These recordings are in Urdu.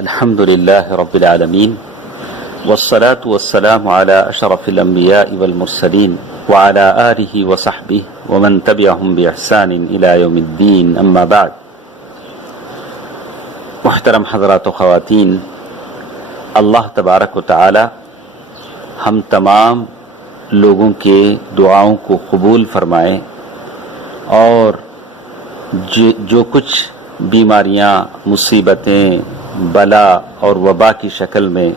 الحمد لله رب العالمين والصلاة والسلام على أشرف الأنبياء والمرسلين وعلى آله وصحبه ومن تبعهم بإحسان إلى يوم الدين أما بعد. محترم حضرات و خواتین، اللہ تبارک و تعالی ہم تمام لوگوں کے دعاؤں کو قبول فرمائے اور جو کچھ بیماریاں، مصیبتیں، بلا اور وبا کی شکل میں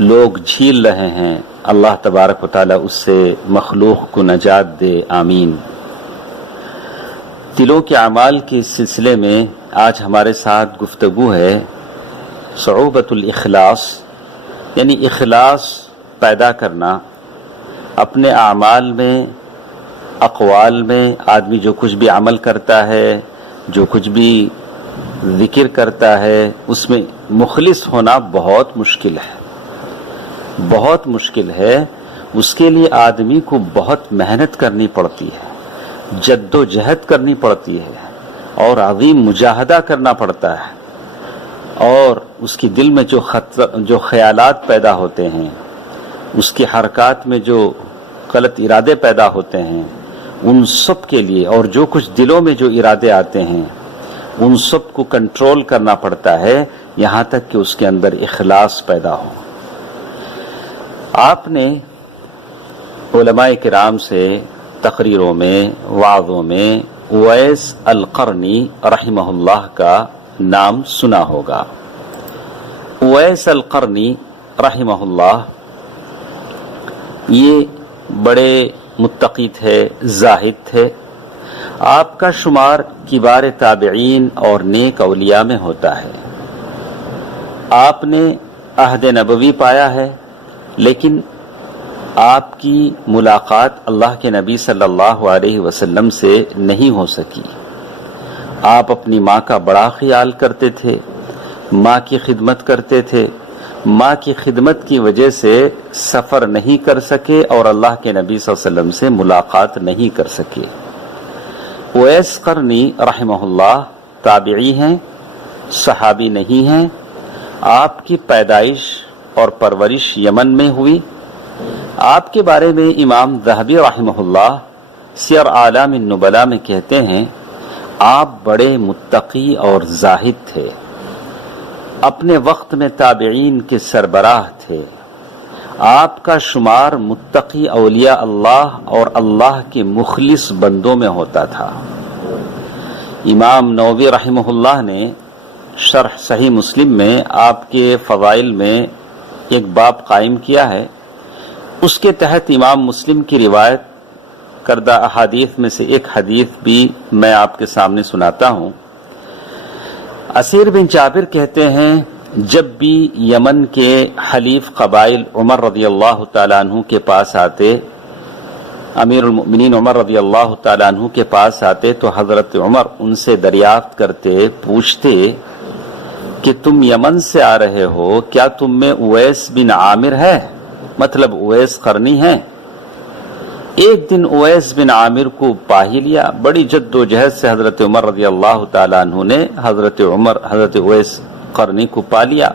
لوگ جھیل رہے ہیں، اللہ تبارک و تعالی اس سے مخلوق کو نجات دے، آمین. دلوں کے اعمال کے سلسلے میں آج ہمارے ساتھ گفتگو ہے صعوبۃ الاخلاص، یعنی اخلاص پیدا کرنا اپنے اعمال میں، اقوال میں. آدمی جو کچھ بھی عمل کرتا ہے، جو کچھ بھی ذکر کرتا ہے، اس میں مخلص ہونا بہت مشکل ہے، بہت مشکل ہے. اس کے لیے آدمی کو بہت محنت کرنی پڑتی ہے، جد و جہد کرنی پڑتی ہے اور عظیم مجاہدہ کرنا پڑتا ہے. اور اس کی دل میں جو خیالات پیدا ہوتے ہیں، اس کی حرکات میں جو غلط ارادے پیدا ہوتے ہیں، ان سب کے لیے، اور جو کچھ دلوں میں جو ارادے آتے ہیں ان سب کو کنٹرول کرنا پڑتا ہے، یہاں تک کہ اس کے اندر اخلاص پیدا ہو. آپ نے علماء کرام سے تقریروں میں، وعظوں میں اویس القرنی رحمہ اللہ کا نام سنا ہوگا. اویس القرنی رحمہ اللہ یہ بڑے متقی تھے، زاہد تھے. آپ کا شمار کبار تابعین اور نیک اولیاء میں ہوتا ہے. آپ نے عہد نبوی پایا ہے، لیکن آپ کی ملاقات اللہ کے نبی صلی اللہ علیہ وسلم سے نہیں ہو سکی. آپ اپنی ماں کا بڑا خیال کرتے تھے، ماں کی خدمت کرتے تھے. ماں کی خدمت کی وجہ سے سفر نہیں کر سکے اور اللہ کے نبی صلی اللہ علیہ وسلم سے ملاقات نہیں کر سکے. اویس قرنی رحمہ اللہ تابعی ہیں، صحابی نہیں ہیں. آپ کی پیدائش اور پرورش یمن میں ہوئی. آپ کے بارے میں امام ذہبی رحمہ اللہ سیر اعلام النبلاء میں کہتے ہیں، آپ بڑے متقی اور زاہد تھے، اپنے وقت میں تابعین کے سربراہ تھے. آپ کا شمار متقی اولیاء اللہ اور اللہ کے مخلص بندوں میں ہوتا تھا. امام نووی رحمہ اللہ نے شرح صحیح مسلم میں آپ کے فضائل میں ایک باب قائم کیا ہے. اس کے تحت امام مسلم کی روایت کردہ احادیث میں سے ایک حدیث بھی میں آپ کے سامنے سناتا ہوں. اسیر بن جابر کہتے ہیں، جب بھی یمن کے حلیف قبائل عمر رضی اللہ تعالیٰ عنہ کے پاس آتے، امیر المؤمنین عمر رضی اللہ تعالیٰ عنہ کے پاس آتے، تو حضرت عمر ان سے دریافت کرتے، پوچھتے کہ تم یمن سے آ رہے ہو، کیا تم میں اویس بن عامر ہے، مطلب اویس قرنی ہے؟ ایک دن اویس بن عامر کو پا ہی لیا. بڑی جد و جہد سے حضرت عمر رضی اللہ تعالیٰ عنہ نے حضرت اویس قرنی کو پا لیا.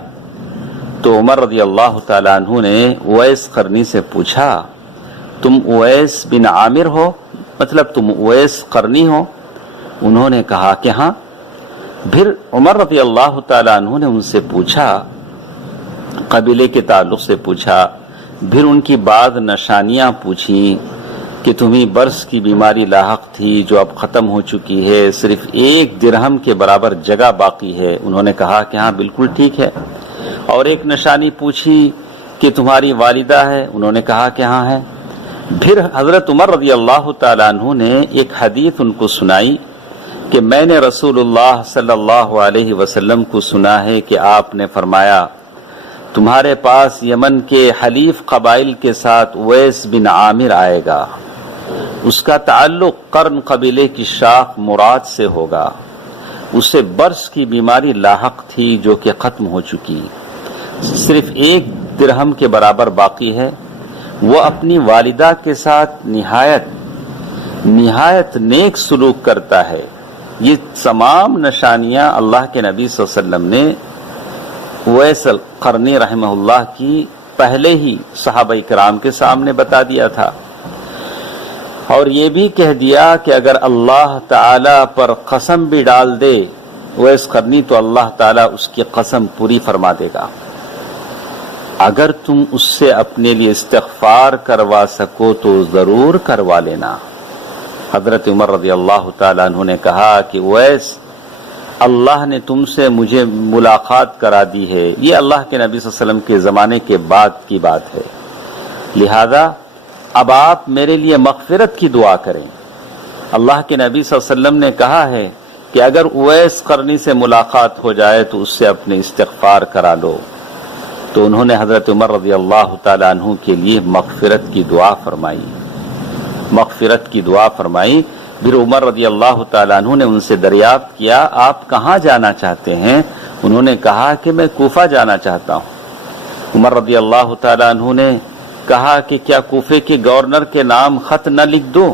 تو عمر رضی اللہ تعالیٰ عنہ نے اویس قرنی سے پوچھا، تم اویس بن عامر ہو، مطلب تم اویس قرنی ہو؟ انہوں نے کہا کہ ہاں. پھر عمر رضی اللہ تعالیٰ عنہ نے ان سے پوچھا، قبیلے کے تعلق سے پوچھا. پھر ان کی بعض نشانیاں پوچھیں کہ تمہیں برس کی بیماری لاحق تھی جو اب ختم ہو چکی ہے، صرف 1 درہم کے برابر جگہ باقی ہے. انہوں نے کہا کہ ہاں بالکل ٹھیک ہے. اور ایک نشانی پوچھی کہ تمہاری والدہ ہے؟ انہوں نے کہا کہ ہاں ہے. پھر حضرت عمر رضی اللہ تعالیٰ عنہ نے ایک حدیث ان کو سنائی کہ میں نے رسول اللہ صلی اللہ علیہ وسلم کو سنا ہے کہ آپ نے فرمایا، تمہارے پاس یمن کے حلیف قبائل کے ساتھ اویس بن عامر آئے گا، اس کا تعلق قرن قبیلے کی شاخ مراد سے ہوگا. اسے برس کی بیماری لاحق تھی جو کہ ختم ہو چکی، صرف 1 درہم کے برابر باقی ہے. وہ اپنی والدہ کے ساتھ نہایت نیک سلوک کرتا ہے. یہ تمام نشانیاں اللہ کے نبی صلی اللہ علیہ وسلم نے اویس القرنی رحمہ اللہ کی پہلے ہی صحابہ کرام کے سامنے بتا دیا تھا، اور یہ بھی کہہ دیا کہ اگر اللہ تعالی پر قسم بھی ڈال دے اویس قرنی تو اللہ تعالی اس کی قسم پوری فرما دے گا، اگر تم اس سے اپنے لیے استغفار کروا سکو تو ضرور کروا لینا۔ حضرت عمر رضی اللہ تعالیٰ عنہ نے کہا کہ اویس، اللہ نے تم سے مجھے ملاقات کرا دی ہے، یہ اللہ کے نبی صلی اللہ علیہ وسلم کے زمانے کے بعد کی بات ہے، لہذا اب آپ میرے لیے مغفرت کی دعا کریں۔ اللہ کے نبی صلی اللہ علیہ وسلم نے کہا ہے کہ اگر اویس قرنی سے ملاقات ہو جائے تو اس سے اپنے استغفار کرا لو، تو انہوں نے حضرت عمر رضی اللہ تعالیٰ عنہ کے لیے مغفرت کی دعا فرمائی، مغفرت کی دعا فرمائی۔ پھر عمر رضی اللہ تعالیٰ عنہ نے ان سے دریافت کیا آپ کہاں جانا چاہتے ہیں؟ انہوں نے کہا کہ میں کوفہ جانا چاہتا ہوں۔ عمر رضی اللہ تعالیٰ عنہ نے کہا کہ کیا کوفے کے گورنر کے نام خط نہ لکھ دو،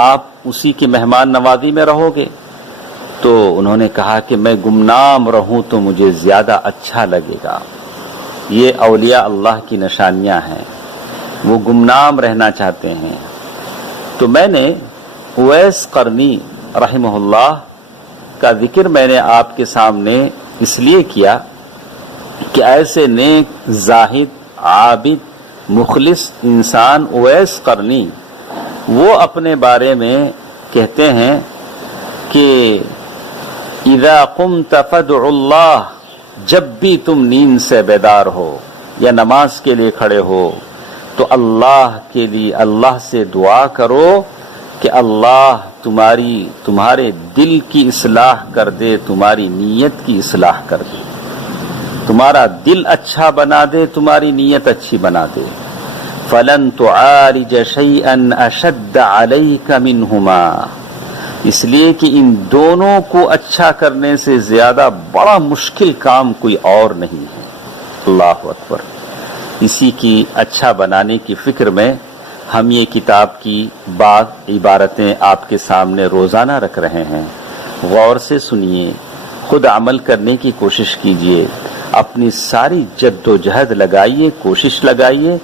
آپ اسی کی مہمان نوازی میں رہو گے؟ تو انہوں نے کہا کہ میں گمنام رہوں تو مجھے زیادہ اچھا لگے گا۔ یہ اولیاء اللہ کی نشانیاں ہیں، وہ گمنام رہنا چاہتے ہیں۔ تو میں نے اویس قرنی رحمہ اللہ کا ذکر میں نے آپ کے سامنے اس لیے کیا کہ ایسے نیک، زاہد، عابد، مخلص انسان اویس قرنی وہ اپنے بارے میں کہتے ہیں کہ اذا قمت فادع اللہ، جب بھی تم نیند سے بیدار ہو یا نماز کے لیے کھڑے ہو تو اللہ کے لیے اللہ سے دعا کرو کہ اللہ تمہارے دل کی اصلاح کر دے، تمہاری نیت کی اصلاح کر دے، تمہارا دل اچھا بنا دے، تمہاری نیت اچھی بنا دے۔ فلن تعالج شيئا اشد عليك منهما، اس لیے کہ ان دونوں کو اچھا کرنے سے زیادہ بڑا مشکل کام کوئی اور نہیں ہے۔ اللہ اکبر۔ اسی کی اچھا بنانے کی فکر میں ہم یہ کتاب کی بعض عبارتیں آپ کے سامنے روزانہ رکھ رہے ہیں، غور سے سنیے، خود عمل کرنے کی کوشش کیجیے، اپنی ساری جد و جہد لگائیے، کوشش لگائیے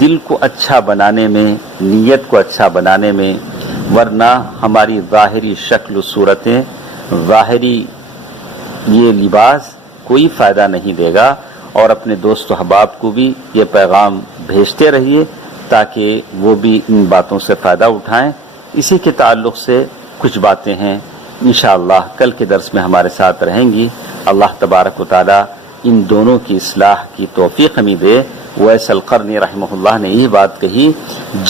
دل کو اچھا بنانے میں، نیت کو اچھا بنانے میں، ورنہ ہماری ظاہری شکل و صورتیں، ظاہری یہ لباس کوئی فائدہ نہیں دے گا۔ اور اپنے دوست و احباب کو بھی یہ پیغام بھیجتے رہیے تاکہ وہ بھی ان باتوں سے فائدہ اٹھائیں۔ اسی کے تعلق سے کچھ باتیں ہیں انشاءاللہ کل کے درس میں ہمارے ساتھ رہیں گی۔ اللہ تبارک و تعالی ان دونوں کی اصلاح کی توفیق ہمیں دے۔ اویس القرنی رحمہ اللہ نے یہ بات کہی،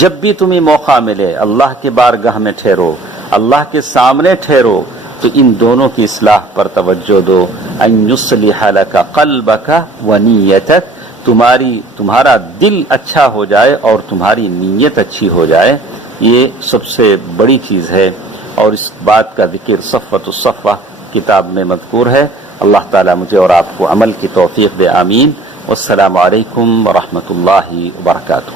جب بھی تمہیں موقع ملے اللہ کے بارگاہ میں ٹھہرو، اللہ کے سامنے ٹھہرو، تو ان دونوں کی اصلاح پر توجہ دو۔ ان یصلح لک قلبک ونیتک، تمہارا دل اچھا ہو جائے اور تمہاری نیت اچھی ہو جائے، یہ سب سے بڑی چیز ہے۔ اور اس بات کا ذکر صفوۃ الصفوہ کتاب میں مذکور ہے۔ اللہ تعالیٰ مجھے اور آپ کو عمل کی توفیق دے، آمین۔ والسلام علیکم ورحمۃ اللہ وبرکاتہ۔